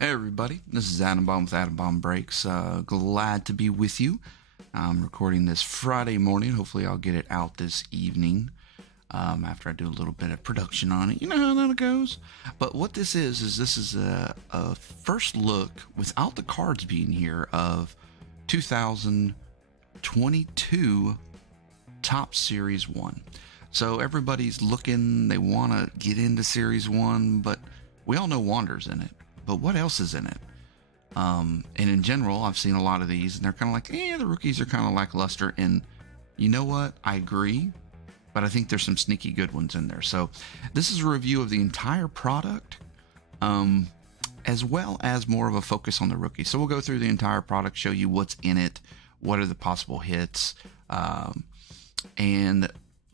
Hey everybody, this is Adam Bomb with Adam Bomb Breaks. Glad to be with you. I'm recording this Friday morning. Hopefully I'll get it out this evening after I do a little bit of production on it. You know how that goes. But what this is this is a first look, without the cards being here, of 2022 Top Series 1. So everybody's looking, they want to get into Series 1, but we all know Wander's in it. But what else is in it? And in general, I've seen a lot of these, and they're kind of like, the rookies are kind of lackluster. And you know what? I agree, but I think there's some sneaky good ones in there. So this is a review of the entire product, as well as more of a focus on the rookie. So we'll go through the entire product, show you what's in it, what are the possible hits, but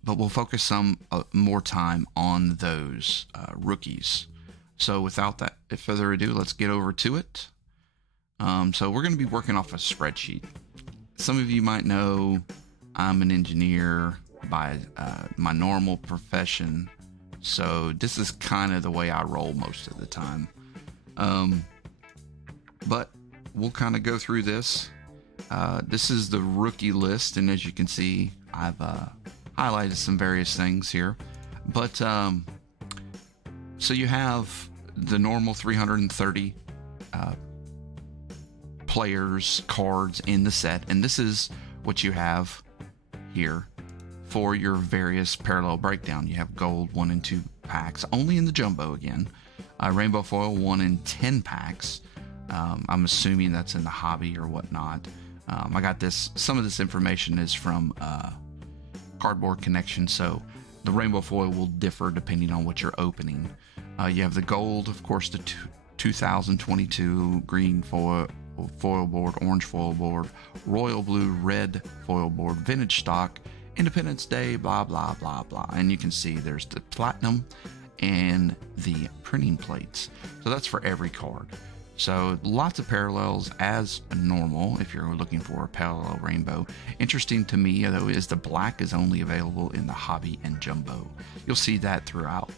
we'll focus some more time on those rookies. So without that, further ado, let's get over to it. So we're going to be working off a spreadsheet. Some of you might know I'm an engineer by my normal profession, so this is kind of the way I roll most of the time. But we'll kind of go through this. This is the rookie list, and as you can see, I've highlighted some various things here. But so you have the normal 330 players cards in the set, and this is what you have here for your various parallel breakdown. You have gold 1 and 2 packs, only in the jumbo again. Rainbow foil 1 in 10 packs. I'm assuming that's in the hobby or whatnot. I got this. Some of this information is from Cardboard Connection, so the rainbow foil will differ depending on what you're opening. You have the gold, of course, the 2022 green foil board, orange foil board, royal blue, red foil board, vintage stock, Independence Day, blah, blah, blah, blah. And you can see there's the platinum and the printing plates. So that's for every card. So lots of parallels as normal if you're looking for a parallel rainbow. Interesting to me, though, is the black is only available in the hobby and jumbo. You'll see that throughout.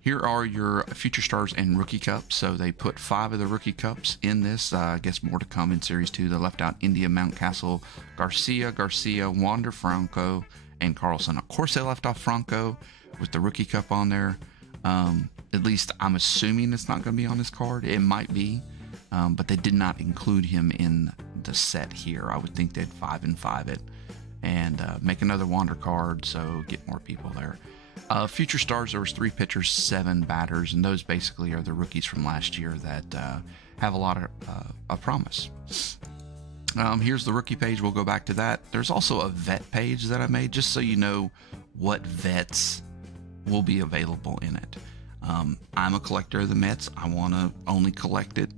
Here are your Future Stars and Rookie Cups. So they put 5 of the Rookie Cups in this. I guess more to come in Series 2. They left out India, Mountcastle, Garcia, Wander, Franco, and Carlson. Of course, they left off Franco with the Rookie Cup on there. At least I'm assuming it's not going to be on this card. It might be, but they did not include him in the set here. I would think they'd 5 and 5 it and make another Wander card, so get more people there. Future Stars, there was 3 pitchers, 7 batters, and those basically are the rookies from last year that have a lot of promise. Here's the rookie page. We'll go back to that. There's also a vet page that I made just so you know what vets will be available in it. I'm a collector of the Mets. I want to only collect it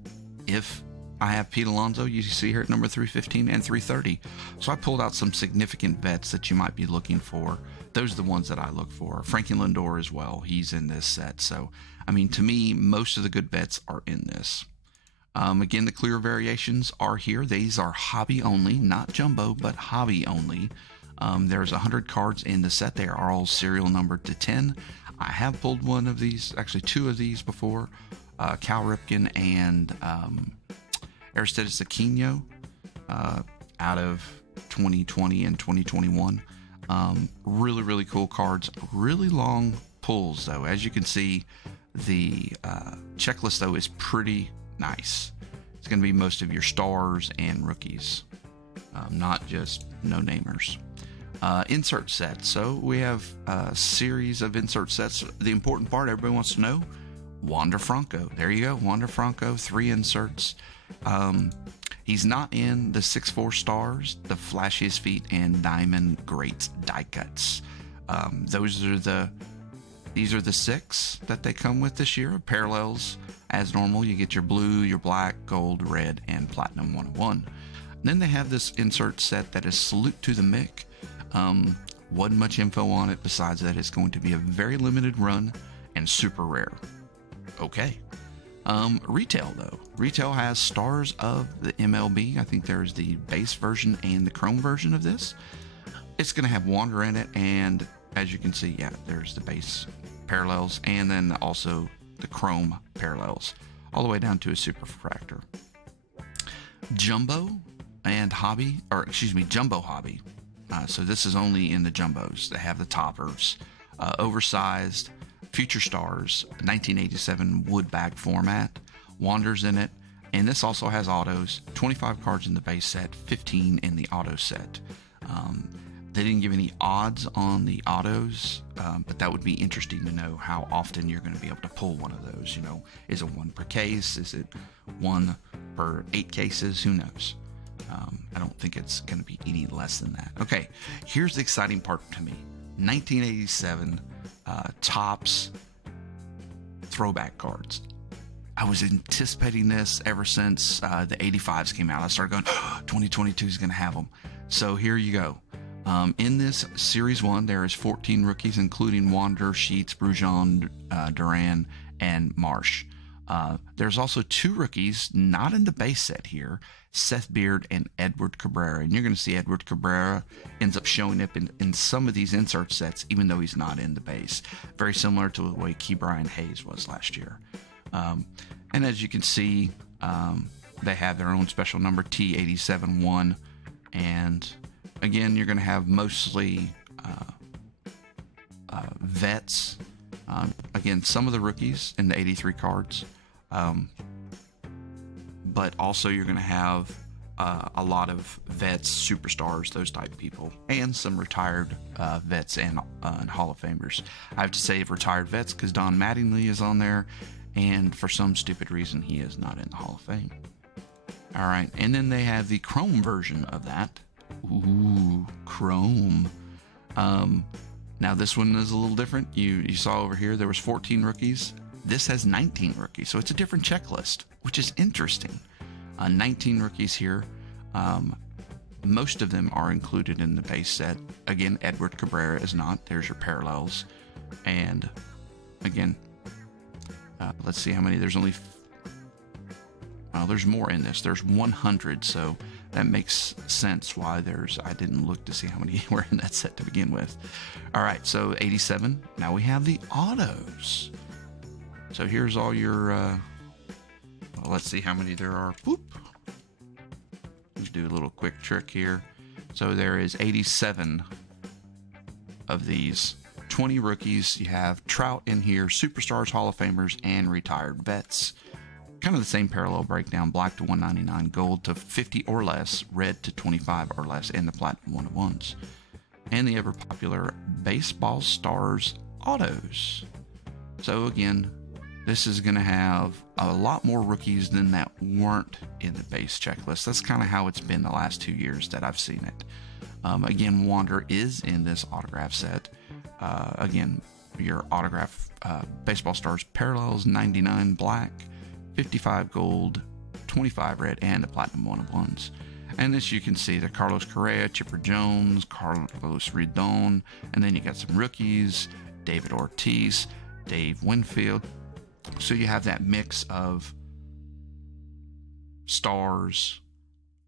if I have Pete Alonso. You see here at number 315 and 330. So I pulled out some significant vets that you might be looking for. Those are the ones that I look for. Frankie Lindor as well. He's in this set. So, I mean, to me, most of the good vets are in this. Again, the clear variations are here. These are hobby only, not jumbo, but hobby only. There's 100 cards in the set. They are all serial numbered to 10. I have pulled one of these, actually 2 of these before. Cal Ripken and Aristides Aquino out of 2020 and 2021. Really, really cool cards. Really long pulls, though. As you can see, the checklist, though, is pretty nice. It's going to be most of your stars and rookies, not just no-namers. Insert sets. So we have a series of insert sets. The important part everybody wants to know, Wander Franco. There you go, Wander Franco, 3 inserts. He's not in the 6-4 stars, the flashiest feet, and diamond greats die cuts. These are the 6 that they come with this year. Parallels as normal. You get your blue, your black, gold, red, and platinum 101. And then they have this insert set that is Salute to the Mick. Wasn't much info on it besides that it's going to be a very limited run and super rare. Okay. Retail, though. Retail has stars of the MLB. I think there's the base version and the chrome version of this. It's going to have Wander in it, and as you can see, yeah, there's the base parallels and then also the chrome parallels. all the way down to a super refractor. Jumbo and Hobby, or excuse me, Jumbo Hobby. So this is only in the jumbos. They have the toppers, oversized, Future Stars, 1987 wood bag format, Wander's in it, and this also has autos, 25 cards in the base set, 15 in the auto set. They didn't give any odds on the autos, but that would be interesting to know how often you're going to be able to pull one of those. You know, is it one per case? Is it one per 8 cases? Who knows? I don't think it's going to be any less than that. Okay, here's the exciting part to me. 1987 Topps Throwback Cards. I was anticipating this ever since the 85s came out. I started going, 2022 is going to have them. So here you go. In this Series 1, there is 14 rookies, including Wander, Sheets, Brujon, Duran, and Marsh. There's also 2 rookies, not in the base set here, Seth Beard and Edward Cabrera. And you're going to see Edward Cabrera ends up showing up in some of these insert sets, even though he's not in the base. Very similar to the way Ke'Bryan Hayes was last year. And as you can see, they have their own special number, T87-1. And again, you're going to have mostly vets. Again, some of the rookies in the 83 cards. But also you're going to have a lot of vets, superstars, those type of people, and some retired vets and Hall of Famers. I have to say retired vets because Don Mattingly is on there, and for some stupid reason he is not in the Hall of Fame. All right, and then they have the Chrome version of that. Ooh, Chrome. Now this one is a little different. You saw over here there was 14 rookies. This has 19 rookies, so it's a different checklist, which is interesting. 19 rookies here. Most of them are included in the base set. Again, Edward Cabrera is not. There's your parallels. And again, let's see how many. There's only... there's more in this. There's 100, so that makes sense why I didn't look to see how many were in that set to begin with. All right, so 87. Now we have the autos. So here's all your, well, let's see how many there are. Boop. Let's do a little quick trick here. So there is 87 of these. 20 rookies. You have Trout in here, Superstars, Hall of Famers, and retired vets. Kind of the same parallel breakdown. Black to 199, gold to 50 or less, red to 25 or less, and the platinum 101s. And the ever popular Baseball Stars autos. So again, this is going to have a lot more rookies than that weren't in the base checklist. That's kind of how it's been the last 2 years that I've seen it. Again, Wander is in this autograph set. Again, your autograph Baseball Stars parallels, 99 black, 55 gold, 25 red, and the platinum 101s. And this you can see the Carlos Correa, Chipper Jones, Carlos Rodon, and then you got some rookies, David Ortiz, Dave Winfield. So you have that mix of stars,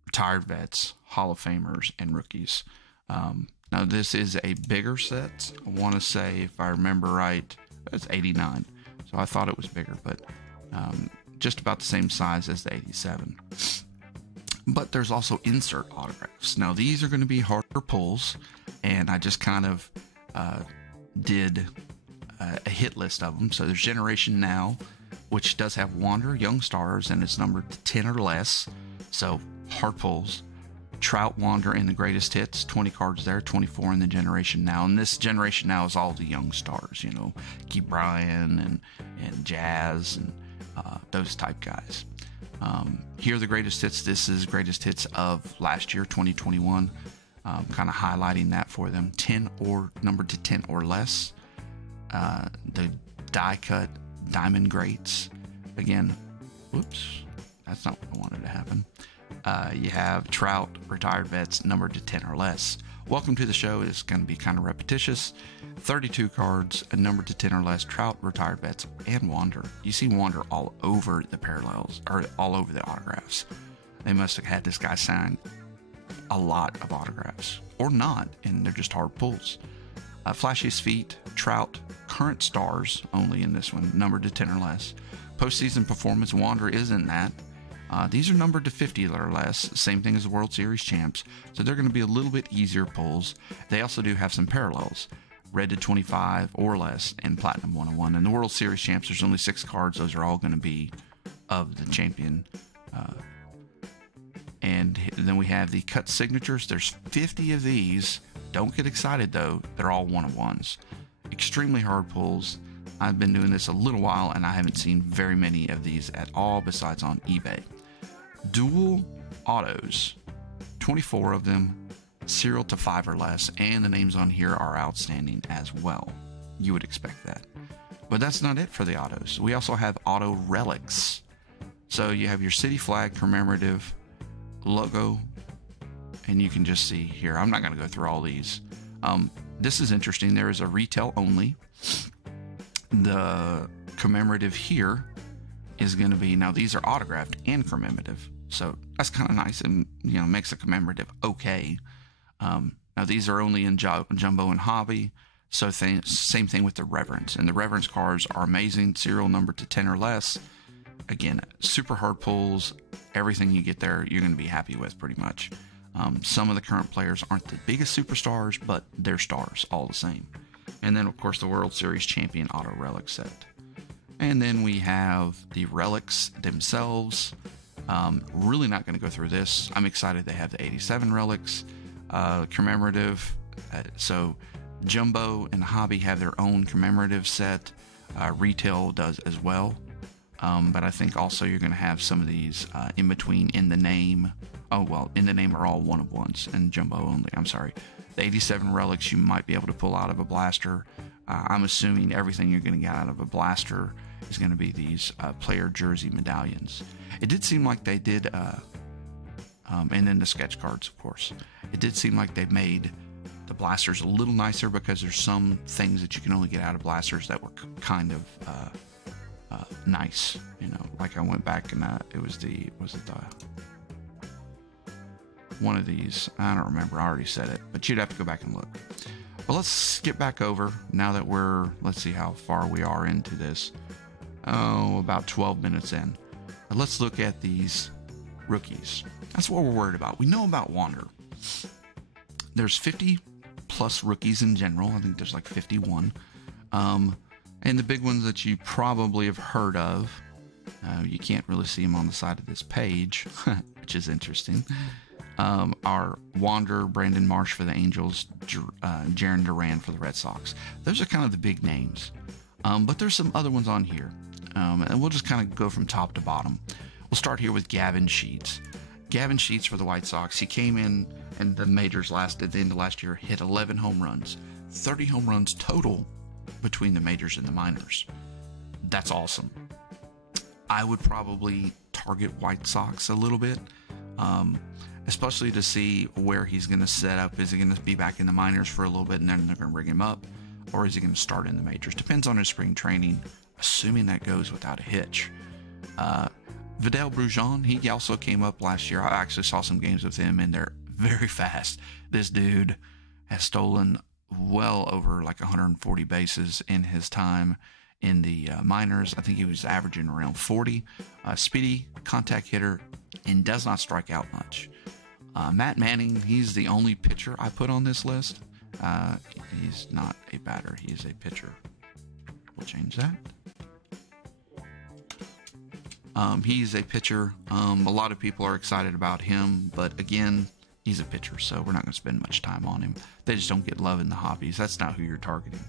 retired vets, Hall of Famers, and rookies. Now this is a bigger set. I want to say, if I remember right, it's 89. So I thought it was bigger, but just about the same size as the 87. But there's also insert autographs. Now these are going to be harder pulls, and I just kind of did a hit list of them. So there's Generation Now, which does have Wander, Young Stars, and it's numbered to 10 or less. So hard pulls. Trout, Wander, and the Greatest Hits, 20 cards there, 24 in the Generation Now. And this Generation Now is all the young stars, you know, Ke'Bryan and Jazz and those type guys. Here are the Greatest Hits. This is Greatest Hits of last year, 2021. Kind of highlighting that for them. 10 or numbered to 10 or less. The die cut diamond greats. Again, whoops, that's not what I wanted to happen. You have Trout, retired vets, numbered to 10 or less. Welcome to the show. It's going to be kind of repetitious. 32 cards, numbered to 10 or less. Trout, retired vets, and Wander. You see Wander all over the parallels, or all over the autographs. They must have had this guy sign a lot of autographs, or not, and they're just hard pulls. Flashiest Feet, Trout, current stars only in this one, numbered to 10 or less. Postseason performance, Wander isn't that. These are numbered to 50 or less, same thing as the World Series champs, so they're going to be a little bit easier pulls. They also do have some parallels, red to 25 or less, and platinum 101. And the World Series champs, there's only 6 cards. Those are all going to be of the champion. And then we have the cut signatures. There's 50 of these. Don't get excited though. They're all 101s. Extremely hard pulls. I've been doing this a little while and I haven't seen very many of these at all besides on eBay. Dual autos, 24 of them, serial to 5 or less, and the names on here are outstanding as well. You would expect that. But that's not it for the autos. We also have auto relics. So you have your city flag commemorative logo, and you can just see here. I'm not going to go through all these. This is interesting. There is a retail only. The commemorative here is going to be, now these are autographed and commemorative, so that's kind of nice, and makes a commemorative okay. Now these are only in Jumbo and Hobby, so same thing with the Reverence, and the Reverence cards are amazing, serial number to 10 or less. Again, super hard pulls. Everything you get there, you're going to be happy with pretty much. Some of the current players aren't the biggest superstars, but they're stars all the same. And then, of course, the World Series champion auto relic set. And then we have the relics themselves. Really not going to go through this. I'm excited they have the 87 relics, commemorative. So Jumbo and Hobby have their own commemorative set. Retail does as well. But I think also you're going to have some of these in between in the name. Oh, well, in the name are all 1-of-1s and Jumbo only. I'm sorry. The 87 relics you might be able to pull out of a blaster. I'm assuming everything you're going to get out of a blaster is going to be these player jersey medallions. It did seem like they did, and then the sketch cards, of course. It did seem like they made the blasters a little nicer because there's some things that you can only get out of blasters that were kind of nice. Like I went back and one of these, I don't remember, I already said it, but you'd have to go back and look. Well, let's skip back over now that let's see how far we are into this. About 12 minutes in. Let's look at these rookies. That's what we're worried about. We know about Wander. There's 50 plus rookies in general. I think there's like 51. And the big ones that you probably have heard of, you can't really see them on the side of this page, which is interesting, are Wander, Brandon Marsh for the Angels, Jarren Duran for the Red Sox. Those are kind of the big names. But there's some other ones on here. And we'll just kind of go from top to bottom. We'll start here with Gavin Sheets. Gavin Sheets for the White Sox. He came in the majors at the end of last year, hit 11 home runs, 30 home runs total between the majors and the minors. That's awesome. I would probably target White Sox a little bit, especially to see where he's going to set up. Is he going to be back in the minors for a little bit and then they're going to bring him up, or is he going to start in the majors? Depends on his spring training, assuming that goes without a hitch. Vidal Brujon, he also came up last year. I actually saw some games with him, and they're very fast. This dude has stolen well over like 140 bases in his time in the minors. I think he was averaging around 40. Speedy, contact hitter, and does not strike out much. Matt Manning, he's the only pitcher I put on this list. He's not a batter. He's a pitcher. We'll change that. He's a pitcher. A lot of people are excited about him, but again, he's a pitcher, so we're not going to spend much time on him. They just don't get love in the hobbies. That's not who you're targeting,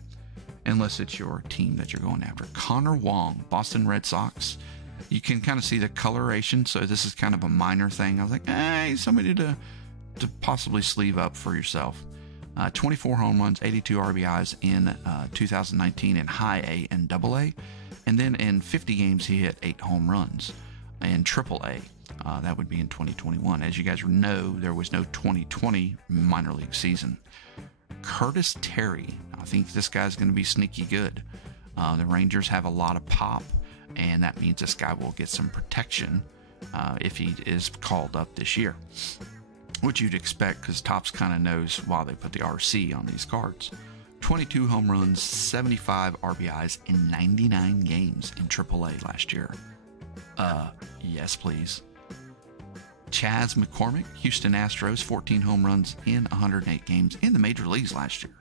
unless it's your team that you're going after. Connor Wong, Boston Red Sox. You can kind of see the coloration, so this is kind of a minor thing. I was like, hey, somebody to possibly sleeve up for yourself. 24 home runs, 82 RBIs in 2019 in high A and double A. And then in 50 games, he hit 8 home runs in triple A. That would be in 2021. As you guys know, there was no 2020 minor league season. Curtis Terry. I think this guy's going to be sneaky good. The Rangers have a lot of pop, and that means this guy will get some protection if he is called up this year, which you'd expect because Topps kind of knows why they put the RC on these cards. 22 home runs, 75 RBIs in 99 games in AAA last year. Yes, please. Chas McCormick, Houston Astros, 14 home runs in 108 games in the major leagues last year.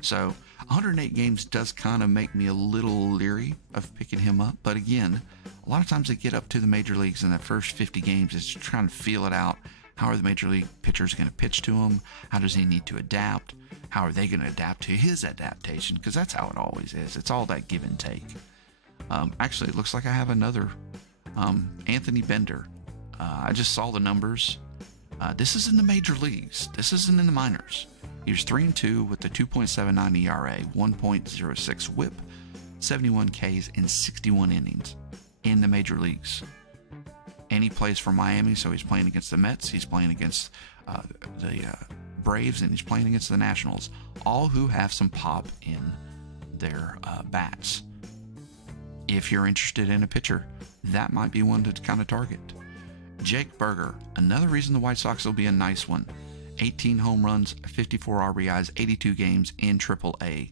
So 108 games does kind of make me a little leery of picking him up. But again, a lot of times they get up to the major leagues in the first 50 games. It's trying to feel it out. How are the major league pitchers going to pitch to him? How does he need to adapt? How are they going to adapt to his adaptation? Because that's how it always is. It's all that give and take. Actually, it looks like I have another Anthony Bender. I just saw the numbers. This is in the major leagues. This isn't in the minors. He was 3-2 with a 2.79 ERA, 1.06 WHIP, 71 Ks in 61 innings in the major leagues. And he plays for Miami, so he's playing against the Mets. He's playing against the Braves, and he's playing against the Nationals, all who have some pop in their bats. If you're interested in a pitcher, that might be one to kind of target. Jake Berger, another reason the White Sox will be a nice one. 18 home runs, 54 RBIs, 82 games in AAA.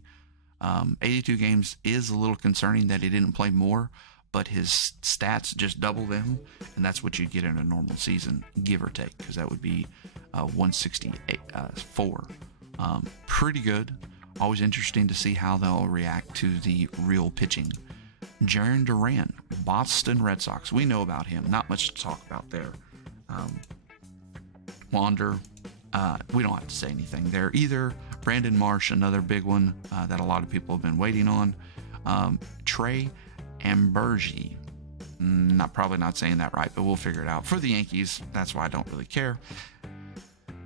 82 games is a little concerning that he didn't play more, but his stats just double them, and that's what you get in a normal season, give or take, because that would be 164. Pretty good. Always interesting to see how they'll react to the real pitching. Jarren Duran, Boston Red Sox. We know about him. Not much to talk about there. Wander. We don't have to say anything there either. Brandon Marsh, another big one that a lot of people have been waiting on. Trey Amburgey. Probably not saying that right, but we'll figure it out. For the Yankees, that's why I don't really care.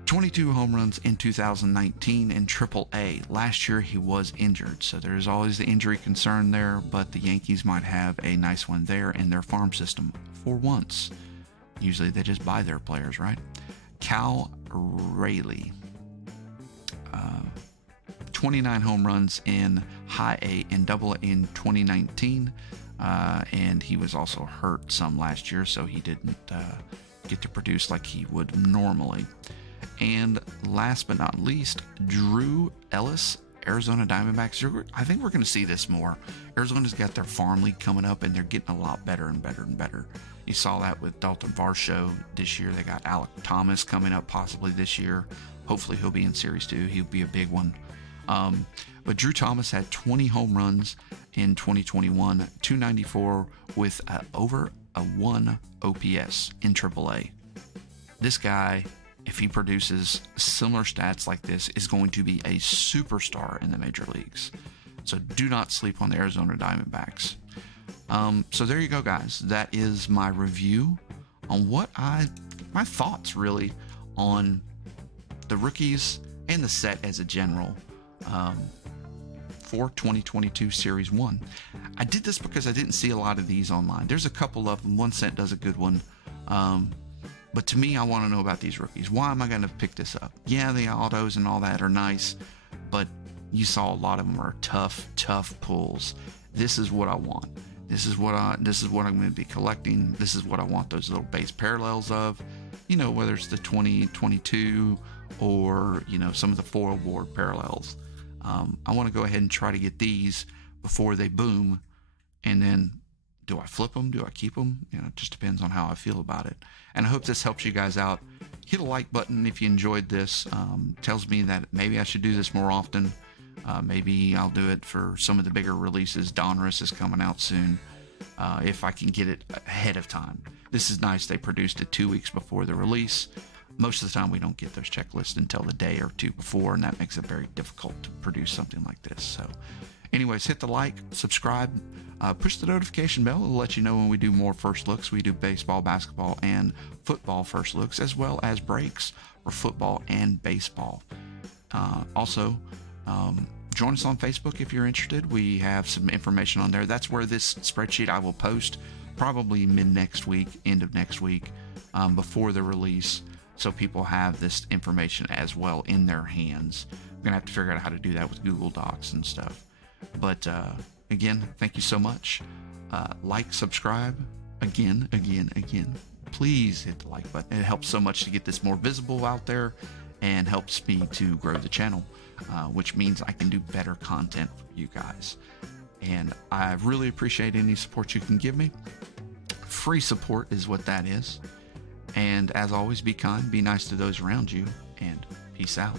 22 home runs in 2019 in AAA. Last year he was injured, so there's always the injury concern there, but the Yankees might have a nice one there in their farm system for once. Usually they just buy their players, right? Cal Raleigh. 29 home runs in High A and Double A in 2019, and he was also hurt some last year, so he didn't get to produce like he would normally. And last but not least, Drew Ellis, Arizona Diamondbacks. I think we're going to see this more. Arizona's got their farm league coming up, and they're getting a lot better and better and better. You saw that with Dalton Varsho this year. They got Alec Thomas coming up possibly this year. Hopefully he'll be in Series 2. He'll be a big one. But Drew Thomas had 20 home runs in 2021, 294 with over a 1 OPS in AAA. This guy, if he produces similar stats like this, is going to be a superstar in the major leagues. So do not sleep on the Arizona Diamondbacks. So there you go, guys. That is my review on my thoughts really on the rookies and the set as a general for 2022 Series 1. I did this because I didn't see a lot of these online. There's a couple of them. One Cent does a good one. But to me, I want to know about these rookies. Why am I going to pick this up? Yeah, the autos and all that are nice, but you saw a lot of them are tough pulls. This is what I want. This is what I'm going to be collecting. This is what I want those little base parallels of. You know, whether it's the 2022 or, you know, some of the foil board parallels. I want to go ahead and try to get these before they boom. And then do I flip them? Do I keep them? You know, it just depends on how I feel about it. And I hope this helps you guys out. Hit a like button if you enjoyed this. Tells me that maybe I should do this more often. Maybe I'll do it for some of the bigger releases. Donruss is coming out soon. If I can get it ahead of time. This is nice. They produced it 2 weeks before the release. Most of the time we don't get those checklists until the day or two before, and that makes it very difficult to produce something like this. So anyways, hit the like, subscribe, push the notification bell. It'll let you know when we do more first looks. We do baseball, basketball, and football first looks, as well as breaks for football and baseball. Also, join us on Facebook if you're interested. We have some information on there. That's where this spreadsheet I will post probably mid-next week, end of next week, before the release, so people have this information as well in their hands. I'm going to have to figure out how to do that with Google Docs and stuff. But again, thank you so much. Like, subscribe, again. Please hit the like button. It helps so much to get this more visible out there and helps me to grow the channel, which means I can do better content for you guys. And I really appreciate any support you can give me. Free support is what that is. And as always, be kind, be nice to those around you, and peace out.